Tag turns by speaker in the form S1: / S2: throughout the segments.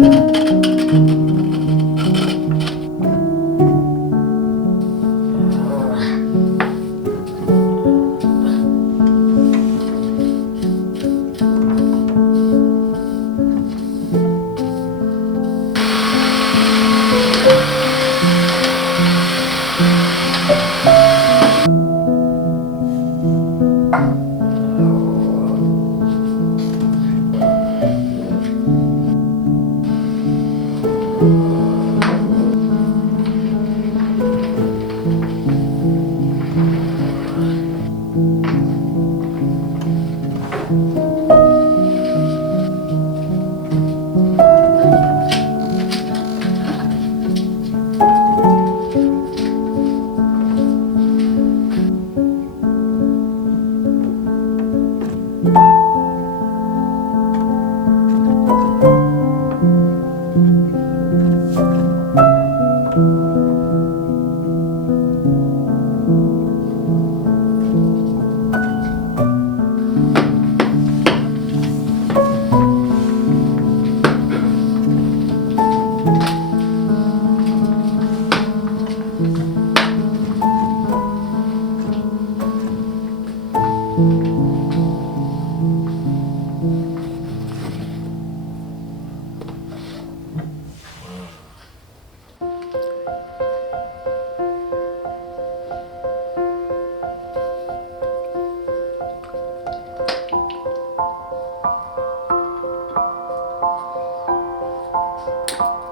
S1: Thank you. Thank you.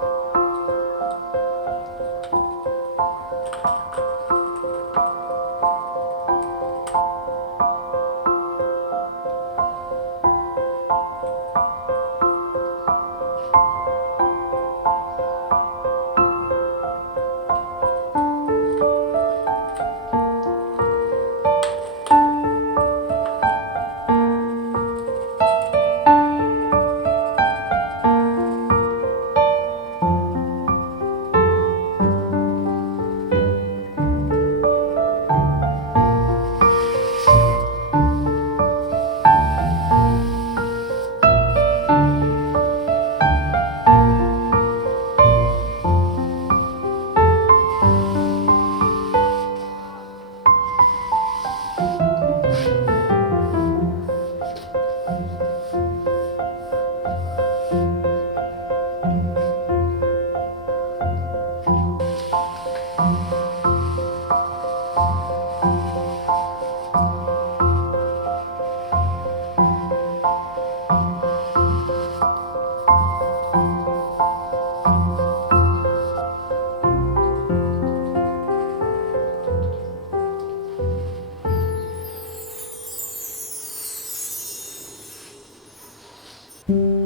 S1: Thank mm -hmm. you.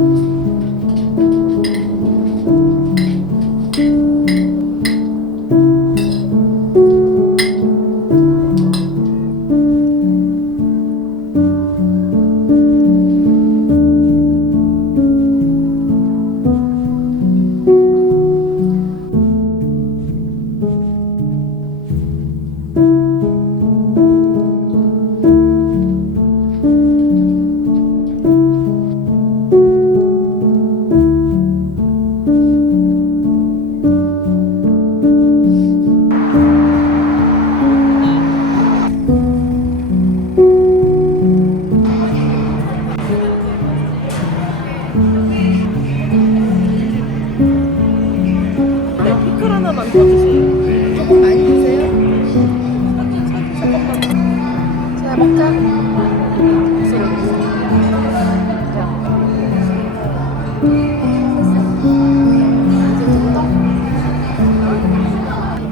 S1: Thank you.